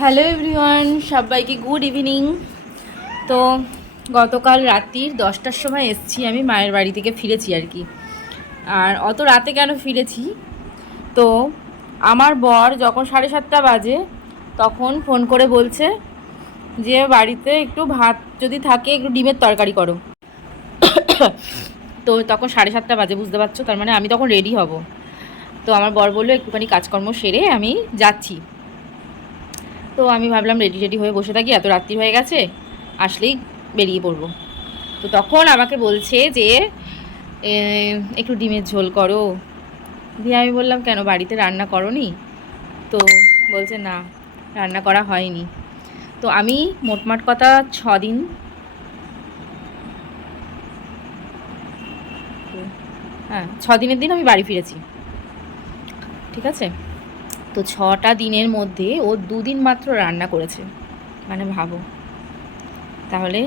Hello everyone, সবাইকে good evening. তো গতকাল রাত্রির দশটার সময় এসছি আমি, মায়ের বাড়ি থেকে ফিরেছি আর কি। আর অত রাতে কেন ফিরেছি? তো আমার বর যখন সাড়ে সাতটা বাজে, তখন ফোন করে বলছে যে বাড়িতে একটু ভাত যদি থাকে, একটু ডিমের তরকারি করো। তো তখন সাড়ে সাতটা বাজে, বুঝতে পারছ? তার মানে আমি তখন রেডি হব। তো আমার বর বলল, একটুখানি কাজকর্ম সেরে আমি যাচ্ছি। তো আমি ভাবলাম রেডি রেডি হয়ে বসে থাকি, এত রাত্রি হয়ে গেছে, আসলেই বেরিয়ে পড়ব। তো তখন আমাকে বলছে যে একটু ডিমের ঝোল করো। দিয়ে আমি বললাম, কেন, বাড়িতে রান্না করনি? তো বলছে, না, রান্না করা হয়নি। তো আমি মোটমাট কথা ছ দিন হ্যাঁ ছ দিনের দিন আমি বাড়ি ফিরেছি। ঠিক আছে? তো ছটা দিনের মধ্যে ও দুদিন মাত্র রান্না করেছে। মানে ভাবো। তাহলে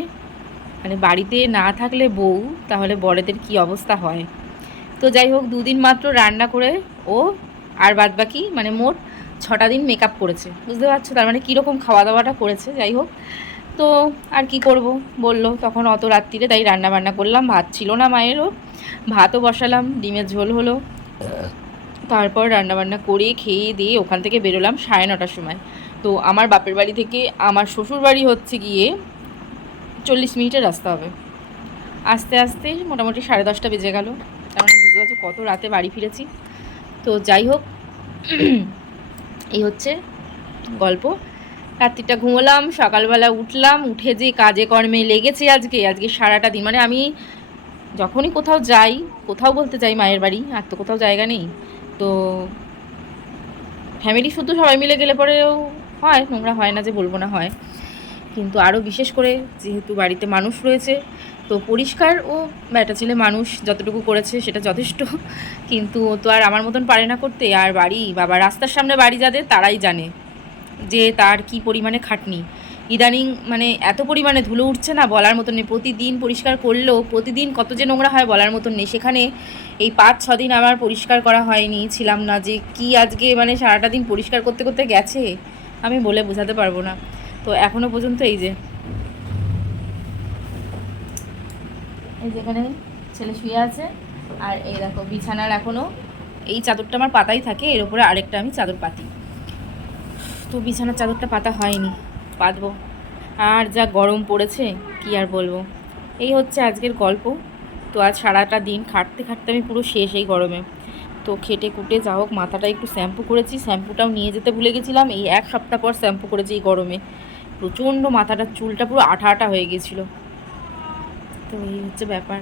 মানে বাড়িতে না থাকলে বউ, তাহলে বড়দের কি অবস্থা হয়? তো যাই হোক, দুদিন মাত্র রান্না করে ও আর বাদ বাকি মানে মোট ছটা দিন মেকআপ করেছে। বুঝতে পারছ? তার মানে কীরকম খাওয়া দাওয়াটা করেছে? যাই হোক। তো আর কি করব? বলল, তখন অত রাত্রিরে তাই রান্না বান্না করলাম। ভাত ছিল না মায়েরও। ভাতও বসালাম, ডিমের ঝোল হলো। তারপর রান্নাবান্না করে খেয়ে দিয়ে ওখান থেকে বেরোলাম সাড়ে নটার সময়। তো আমার বাপের বাড়ি থেকে আমার শ্বশুর বাড়ি হচ্ছে গিয়ে চল্লিশ মিনিটের রাস্তা হবে। আস্তে আস্তে মোটামুটি সাড়ে দশটা বেজে গেল। তার মানে বুঝতে পারছ কত রাতে বাড়ি ফিরেছি। তো যাই হোক, এই হচ্ছে গল্প। রাত্রিটা ঘুমোলাম, সকালবেলা উঠলাম, উঠে যে কাজে কর্মে লেগেছে আজকে আজকে সারাটা দিন। মানে আমি যখনই কোথাও যাই, কোথাও বলতে যাই মায়ের বাড়ি, আর তো কোথাও জায়গা নেই। তো ফ্যামিলি শুধু সবাই মিলে গেলে পরেও হয়, নোংরা হয় না যে বলব না হয়। কিন্তু আরও বিশেষ করে যেহেতু বাড়িতে মানুষ রয়েছে, তো পরিষ্কার ও ব্যাটা ছেলে মানুষ যতটুকু করেছে সেটা যথেষ্ট। কিন্তু তো আর আমার মতন পারে না করতে, আর বাড়ি, বাবা রাস্তার সামনে বাড়ি যাদের তারাই জানে যে তার কি পরিমাণে খাটনি। ইদানিং মানে এত পরিমাণে ধুলো উঠছে না বলার মতন নেই। প্রতিদিন পরিষ্কার করলেও প্রতিদিন কত যে নোংরা হয় বলার মতন নেই। সেখানে এই পাঁচ, ছ দিন আমার পরিষ্কার করা হয়নি, ছিলাম না যে কি আজকে মানে সারাটা দিন পরিষ্কার করতে করতে গেছে, আমি বলে বোঝাতে পারব না। তো এখনও পর্যন্ত এই যে, এই যেখানে ছেলে শুয়ে আছে, আর এই দেখো বিছানার এখনও এই চাদরটা আমার পাতাই থাকে, এর উপরে আরেকটা আমি চাদর পাতি তো বিছানার চাদরটা পাতা হয়নি। পাতবো আর যা গরম পড়েছে, কি আর বলব? এই হচ্ছে আজকের গল্প। তো আজ সারাটা দিন খাটতে খাটতে আমি পুরো শেষ এই গরমে। তো খেটে কুটে যা হোক, মাথাটা একটু শ্যাম্পু করেছি, শ্যাম্পুটাও নিয়ে যেতে ভুলে গেছিলাম। এই এক সপ্তাহ পর শ্যাম্পু করেছি এই গরমে। প্রচণ্ড মাথাটা, চুলটা পুরো আঠা আঠা হয়ে গেছিল। তো এই হচ্ছে ব্যাপার।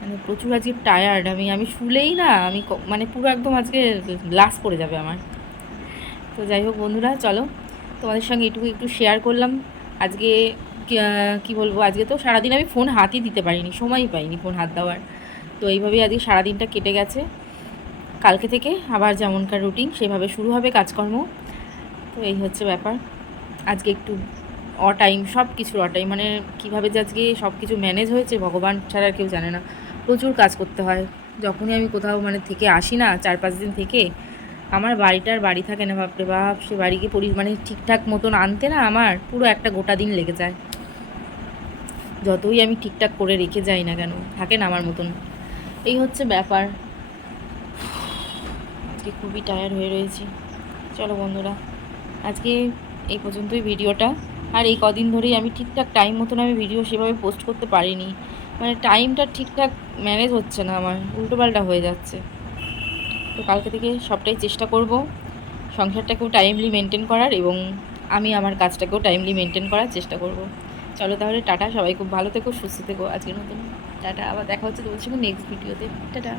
মানে প্রচুর আজকে টায়ার্ড আমি আমি শুলেই না, আমি মানে পুরো একদম আজকে লাশ পড়ে যাবে আমার। তো যাই হোক বন্ধুরা, চলো। তোমাদের সঙ্গে এটুকু একটু শেয়ার করলাম। আজকে কি- বলব, আজকে তো সারাদিন আমি ফোন হাতই দিতে পারিনি, সময়ই পাইনি ফোন হাত দেওয়ার। তো এইভাবেই আজকে সারাদিনটা কেটে গেছে। কালকে থেকে আবার যেমনকার রুটিন সেভাবে শুরু হবে কাজকর্ম। তো এই হচ্ছে ব্যাপার। আজকে একটু অ টাইম সব কিছুর অ টাইম মানে কীভাবে যে আজকে সব কিছু ম্যানেজ হয়েছে, ভগবান ছাড়া কেউ জানে না। প্রচুর কাজ করতে হয়। যখনই আমি কোথাও মানে থেকে আসি না, চার পাঁচ দিন থেকে আমার বাড়িটার বাড়ি থাকে না, বাপরে বাপ, সে বাড়িকে পরি মানে ঠিকঠাক মতন আনতে না আমার পুরো একটা গোটা দিন লেগে যায়। যতই আমি ঠিকঠাক করে রেখে যাই না কেন, থাকে না আমার মতন। এই হচ্ছে ব্যাপার। আজকে খুবই টায়ার্ড হয়ে রয়েছি। চলো বন্ধুরা, আজকে এই পর্যন্তই ভিডিওটা। আর এই কদিন ধরেই আমি ঠিকঠাক টাইম মতন আমি ভিডিও সেভাবে পোস্ট করতে পারিনি। মানে টাইমটা ঠিকঠাক ম্যানেজ হচ্ছে না আমার, উল্টোপাল্টা হয়ে যাচ্ছে। তো কালকে থেকে সবটাই চেষ্টা করব। সংসারটাকেও টাইমলি মেনটেন করার এবং আমি আমার কাজটাকেও টাইমলি মেনটেন করার চেষ্টা করব। চলো তাহলে, টাটা। সবাই খুব ভালো থেকো, সুস্থ থেকো। আজকের মতন টাটা। আবার দেখা হচ্ছে তোমার সঙ্গে নেক্সট ভিডিওতে টাটা।